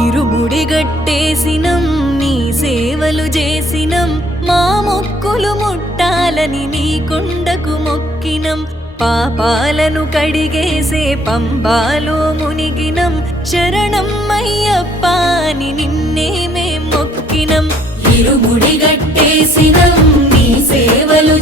ఇరుముడి గట్టేసినం నీ సేవలు చేసినం మా మొక్కులు ముట్టాలని నీ కొండకు మొక్కినం పాపాలను కడిగేసే పంబాలో మునిగినం శరణం అయ్యప్ప అని నిన్నే మేం మొక్కినం ఇరుముడి గట్టేసినం నీ సేవలు